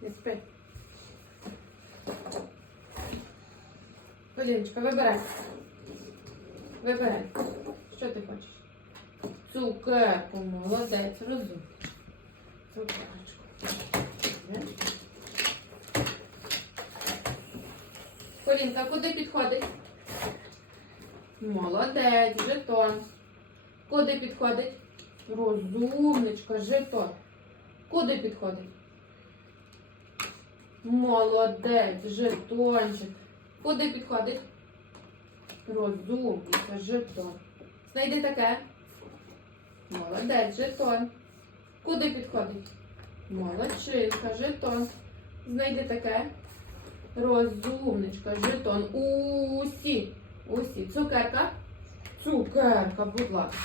Спи. Поліночка, вибирай. Вибирай. Що ти хочеш? Цукерку, молодець, розум. Цукерочку. Добре. Полінка, куди підходить? Молодець, жетон. Куди підходить? Розумничка, жетон. Куди підходить? Молодець, жетончик. Куди підходить? Розумничка, жетон. Знайди таке. Молодець, жетон. Куди підходить? Молодчинка, жетон. Знайди таке. Розумничка, жетон. Усі. Усі. Цукерка. Цукерка, будь ласка.